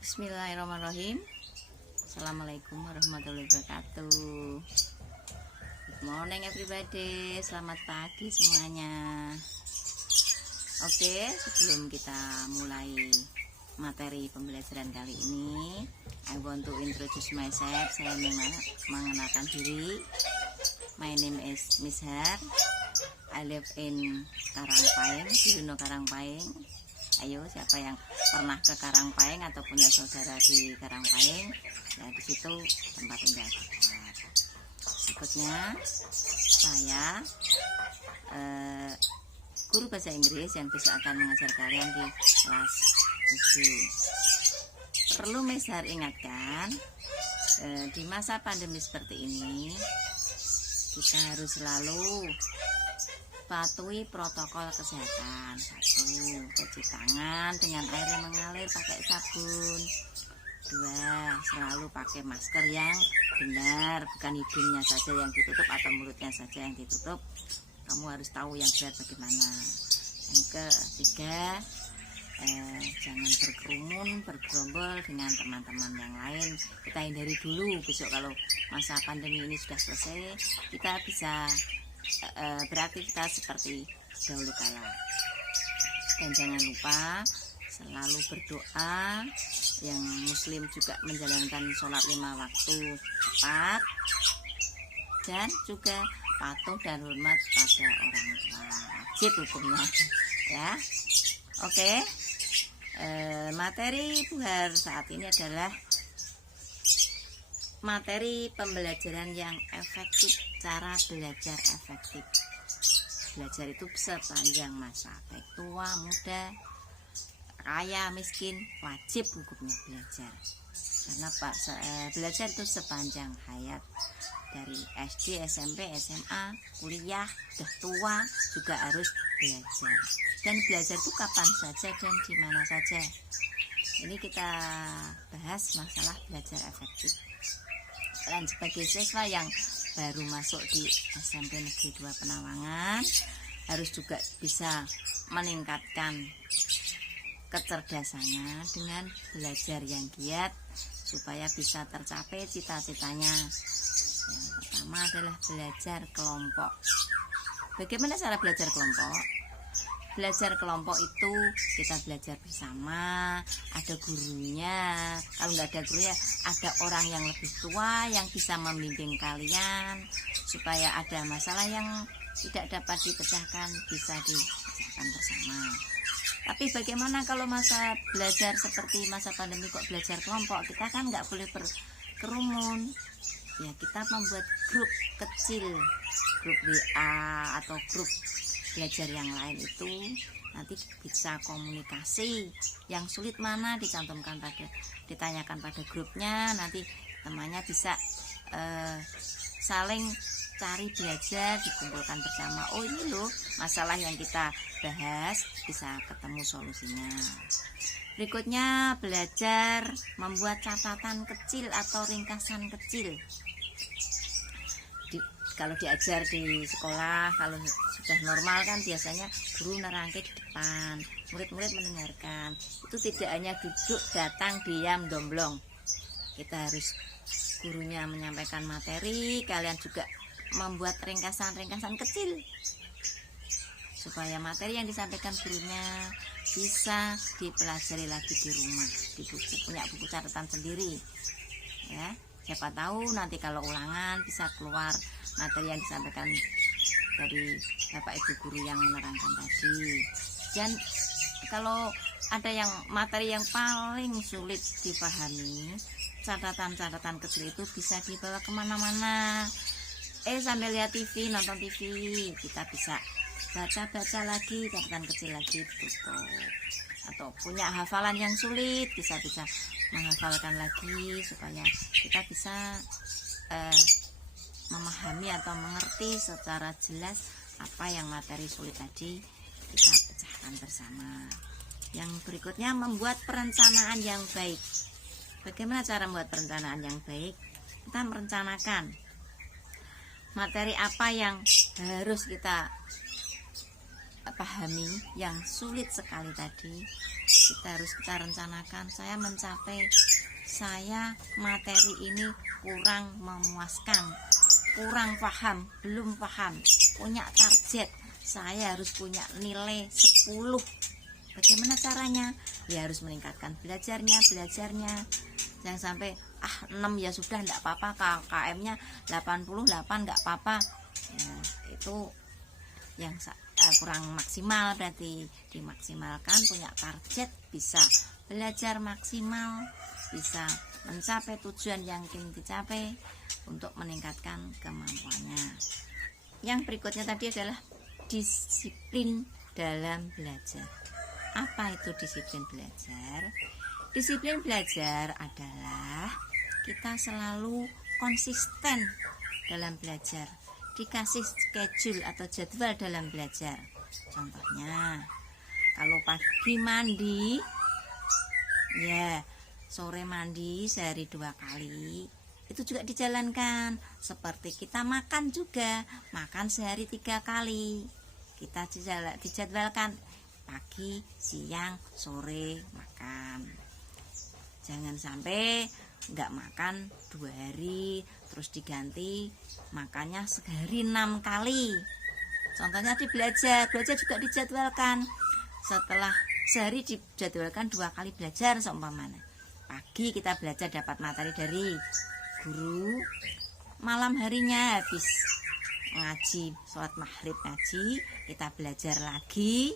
Bismillahirrahmanirrahim. Assalamualaikum warahmatullahi wabarakatuh. Good morning everybody. Selamat pagi semuanya. Oke, sebelum kita mulai materi pembelajaran kali ini, I want to introduce myself. Saya mengenalkan diri. My name is Miss Har. I live in Karangpaeng. Do you know Karangpaeng? Ayo, siapa yang pernah ke Karangpaeng atau punya saudara di Karangpaeng? Ya, di situ tempat tinggal kita. Berikutnya, saya guru bahasa Inggris yang bisa akan mengajar kalian di kelas 7. Perlu Miss Har ingatkan, di masa pandemi seperti ini, kita harus selalu patuhi protokol kesehatan. 1. Cuci tangan dengan air yang mengalir pakai sabun. 2. Selalu pakai masker yang benar, bukan hidungnya saja yang ditutup atau mulutnya saja yang ditutup. Kamu harus tahu yang benar bagaimana. Yang ketiga, jangan berkerumun, bergerombol dengan teman-teman yang lain. Kita hindari dulu, besok kalau masa pandemi ini sudah selesai, kita bisa beraktivitas seperti dahulu kala. Dan jangan lupa selalu berdoa. Yang muslim juga menjalankan sholat 5 waktu tepat, dan juga patuh dan hormat pada orang tua, wajib hukumnya ya. Oke, materi buat saat ini adalah materi pembelajaran yang efektif, cara belajar efektif. Belajar itu sepanjang masa, baik tua, muda, kaya, miskin, wajib hukumnya belajar. Karena belajar itu sepanjang hayat, dari SD, SMP, SMA, kuliah, udah tua juga harus belajar. Dan belajar itu kapan saja dan di mana saja. Ini kita bahas masalah belajar efektif. Dan sebagai siswa yang baru masuk di SMP Negeri 2 Penawangan, harus juga bisa meningkatkan kecerdasannya dengan belajar yang giat supaya bisa tercapai cita-citanya. Yang pertama adalah belajar kelompok. Bagaimana cara belajar kelompok? Belajar kelompok itu kita belajar bersama, ada gurunya. Kalau nggak ada gurunya, ada orang yang lebih tua yang bisa membimbing kalian supaya ada masalah yang tidak dapat dipecahkan bisa dipecahkan bersama. Tapi bagaimana kalau masa belajar seperti masa pandemi kok belajar kelompok? Kita kan nggak boleh berkerumun. Ya, kita membuat grup kecil, grup WA atau grup belajar yang lain itu nanti bisa komunikasi. Yang sulit mana ditanyakan pada grupnya, nanti temannya bisa saling cari belajar, dikumpulkan bersama. Oh, ini loh masalah yang kita bahas, bisa ketemu solusinya. Berikutnya belajar membuat catatan kecil atau ringkasan kecil. Kalau diajar di sekolah, kalau sudah normal kan biasanya guru nerangke di depan, murid-murid mendengarkan. Itu tidak hanya duduk, datang, diam, domblong. Kita harus, gurunya menyampaikan materi, kalian juga membuat ringkasan-ringkasan kecil supaya materi yang disampaikan gurunya bisa dipelajari lagi di rumah, di buku, punya buku catatan sendiri ya. Siapa tahu nanti kalau ulangan bisa keluar materi yang disampaikan dari Bapak Ibu guru yang menerangkan tadi. Dan kalau ada yang materi yang paling sulit dipahami, catatan-catatan kecil itu bisa dibawa kemana-mana. Sambil lihat TV, nonton TV, kita bisa baca-baca lagi, catatan kecil lagi, tutup. Atau punya hafalan yang sulit, bisa menghafalkan lagi supaya kita bisa memahami atau mengerti secara jelas apa yang materi sulit tadi, kita pecahkan bersama. Yang berikutnya, membuat perencanaan yang baik. Bagaimana cara membuat perencanaan yang baik? Kita merencanakan materi apa yang harus kita pahami, yang sulit sekali tadi, kita rencanakan. Saya materi ini kurang memuaskan, kurang paham, belum paham, punya target, saya harus punya nilai 10. Bagaimana caranya? Ya harus meningkatkan belajarnya. Jangan sampai 6 ya sudah enggak apa-apa, KKM-nya 88 enggak apa-apa. Ya, itu yang kurang maksimal. Berarti dimaksimalkan, punya target, bisa belajar maksimal, bisa mencapai tujuan yang ingin dicapai untuk meningkatkan kemampuannya. Yang berikutnya tadi adalah disiplin dalam belajar. Apa itu disiplin belajar? Disiplin belajar adalah kita selalu konsisten dalam belajar, dikasih schedule atau jadwal dalam belajar. Contohnya, kalau pagi mandi, ya sore mandi sehari 2 kali, itu juga dijalankan. Seperti kita makan juga, makan sehari 3 kali, kita dijadwalkan pagi, siang, sore makan. Jangan sampai nggak makan 2 hari terus diganti makannya sehari 6 kali. Contohnya di belajar juga dijadwalkan. Setelah sehari dijadwalkan 2 kali belajar, seumpamanya pagi kita belajar dapat materi dari guru, malam harinya habis ngaji, sholat maghrib ngaji, kita belajar lagi.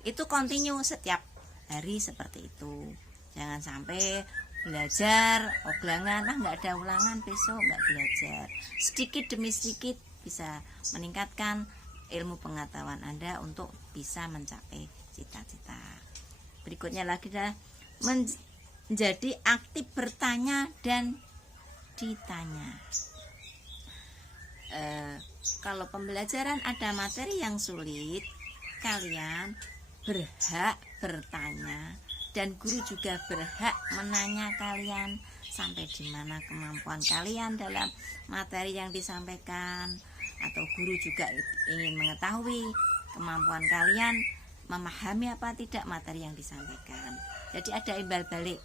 Itu kontinu setiap hari seperti itu. Jangan sampai belajar oglangan, nggak ada ulangan, besok nggak belajar. Sedikit demi sedikit bisa meningkatkan ilmu pengetahuan Anda untuk bisa mencapai cita-cita. Berikutnya lagi adalah menjadi aktif bertanya dan ditanya. Kalau pembelajaran ada materi yang sulit, kalian berhak bertanya dan guru juga berhak menanya kalian sampai di mana kemampuan kalian dalam materi yang disampaikan, atau guru juga ingin mengetahui kemampuan kalian memahami apa tidak materi yang disampaikan. Jadi ada imbal balik,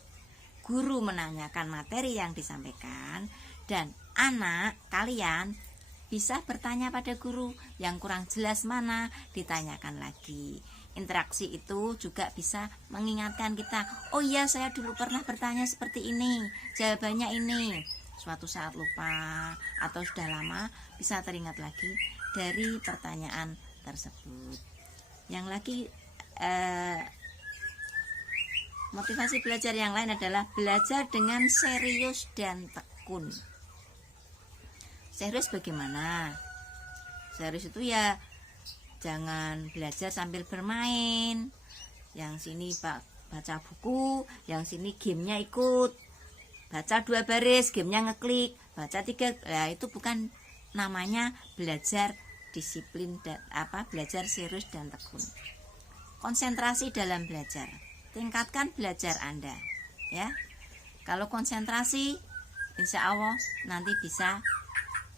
guru menanyakan materi yang disampaikan dan anak kalian bisa bertanya pada guru, yang kurang jelas mana ditanyakan lagi. Interaksi itu juga bisa mengingatkan kita, oh iya saya dulu pernah bertanya seperti ini, jawabannya ini. Suatu saat lupa atau sudah lama bisa teringat lagi dari pertanyaan tersebut. Yang lagi motivasi belajar yang lain adalah belajar dengan serius dan tekun. Serius bagaimana? Serius itu ya jangan belajar sambil bermain. Yang sini baca buku, yang sini gamenya ikut. Baca 2 baris, gamenya ngeklik. Baca 3, nah itu bukan namanya belajar disiplin dan belajar serius dan tekun. Konsentrasi dalam belajar. Tingkatkan belajar Anda, ya. Kalau konsentrasi, insya Allah nanti bisa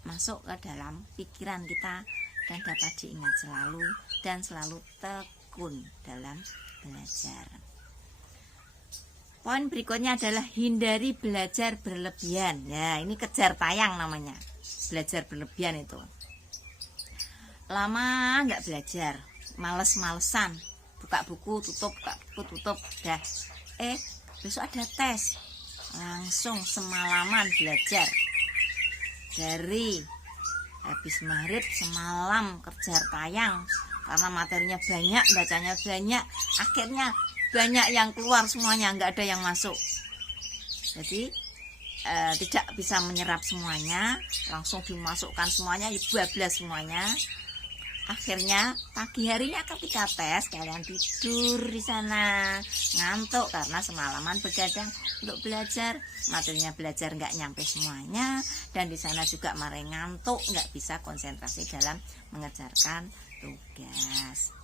masuk ke dalam pikiran kita dan dapat diingat selalu dan selalu tekun dalam belajar. Poin berikutnya adalah hindari belajar berlebihan. Ya, ini kejar tayang namanya. Belajar berlebihan itu. Lama nggak belajar, males-malesan, buka buku tutup, buka buku tutup, dah. Besok ada tes, langsung semalaman belajar. Dari habis maghrib semalam kejar tayang karena materinya banyak, bacanya banyak, akhirnya banyak yang keluar semuanya, nggak ada yang masuk. Jadi tidak bisa menyerap semuanya, langsung dimasukkan semuanya, bablas semuanya. Akhirnya pagi harinya ketika tes kalian tidur di sana, ngantuk karena semalaman begadang untuk belajar, materinya belajar nggak nyampe semuanya, dan di sana juga malah ngantuk, nggak bisa konsentrasi dalam mengerjakan tugas.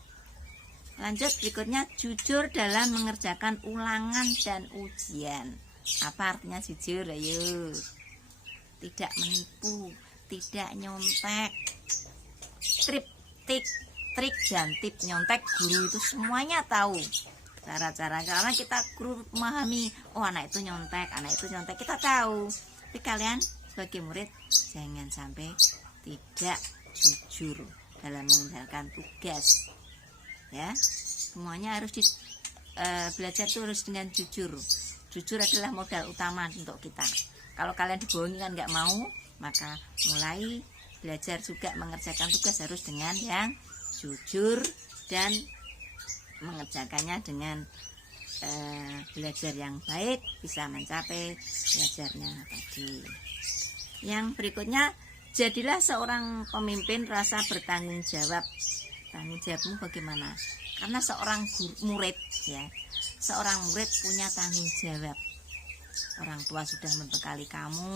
Lanjut berikutnya, jujur dalam mengerjakan ulangan dan ujian. Apa artinya jujur? Ayo, tidak menipu, tidak nyontek, triptik trik dan tip nyontek guru itu semuanya tahu cara-cara, karena kita guru memahami, oh anak itu nyontek kita tahu. Tapi kalian sebagai murid jangan sampai tidak jujur dalam mengerjakan tugas ya. Semuanya harus belajar itu harus dengan jujur. Jujur adalah modal utama untuk kita. Kalau kalian dibohongi kan nggak mau, maka mulai belajar juga mengerjakan tugas harus dengan yang jujur dan mengerjakannya dengan belajar yang baik, bisa mencapai belajarnya tadi. Yang berikutnya, jadilah seorang pemimpin rasa bertanggung jawab. Tanggung jawabmu bagaimana? Karena seorang murid ya, seorang murid punya tanggung jawab. Orang tua sudah membekali kamu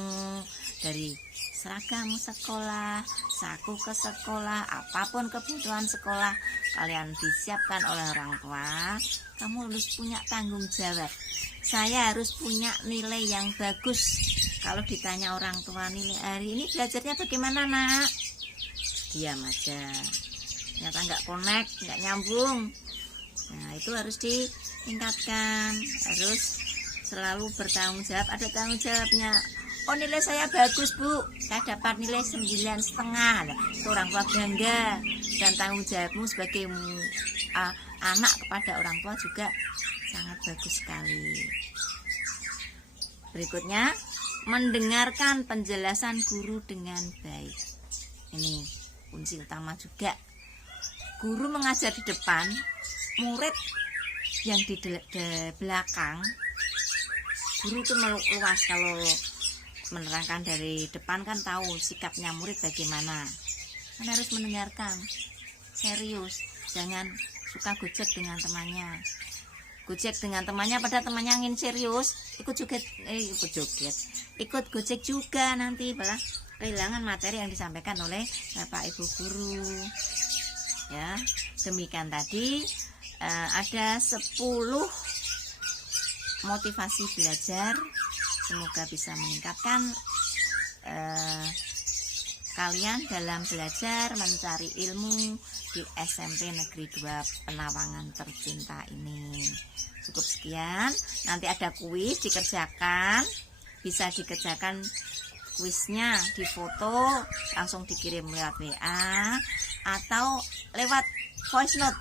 dari seragam sekolah, saku ke sekolah, apapun kebutuhan sekolah kalian disiapkan oleh orang tua. Kamu harus punya tanggung jawab. Saya harus punya nilai yang bagus. Kalau ditanya orang tua, nilai hari ini belajarnya bagaimana nak? Diam aja, ternyata nggak connect, nggak nyambung. Nah itu harus ditingkatkan, harus selalu bertanggung jawab, ada tanggung jawabnya. Oh nilai saya bagus bu, saya dapat nilai 9,5. Itu orang tua bangga, dan tanggung jawabmu sebagai anak kepada orang tua juga sangat bagus sekali. Berikutnya, mendengarkan penjelasan guru dengan baik. Ini kunci utama juga. Guru mengajar di depan, murid yang di belakang. Guru itu luas, kalau menerangkan dari depan kan tahu sikapnya murid bagaimana. Kan harus mendengarkan, serius, jangan suka gojek dengan temannya. Gojek dengan temannya, pada temannya ingin serius, ikut gojek juga, nanti malah kehilangan materi yang disampaikan oleh Bapak Ibu guru. Ya, demikian tadi ada 10 motivasi belajar, semoga bisa meningkatkan kalian dalam belajar mencari ilmu di SMP Negeri 2 Penawangan tercinta ini. Cukup sekian, nanti ada kuis dikerjakan, bisa dikerjakan kuisnya di foto langsung dikirim lewat WA atau lewat voice note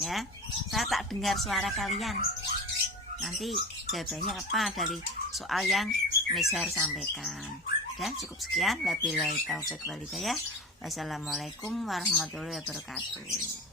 ya. Saya tak dengar suara kalian. Nanti jawabannya apa dari soal yang Nizar sampaikan. Dan cukup sekian. Wabillahi taufiq wal hidayah. Wassalamualaikum warahmatullahi wabarakatuh.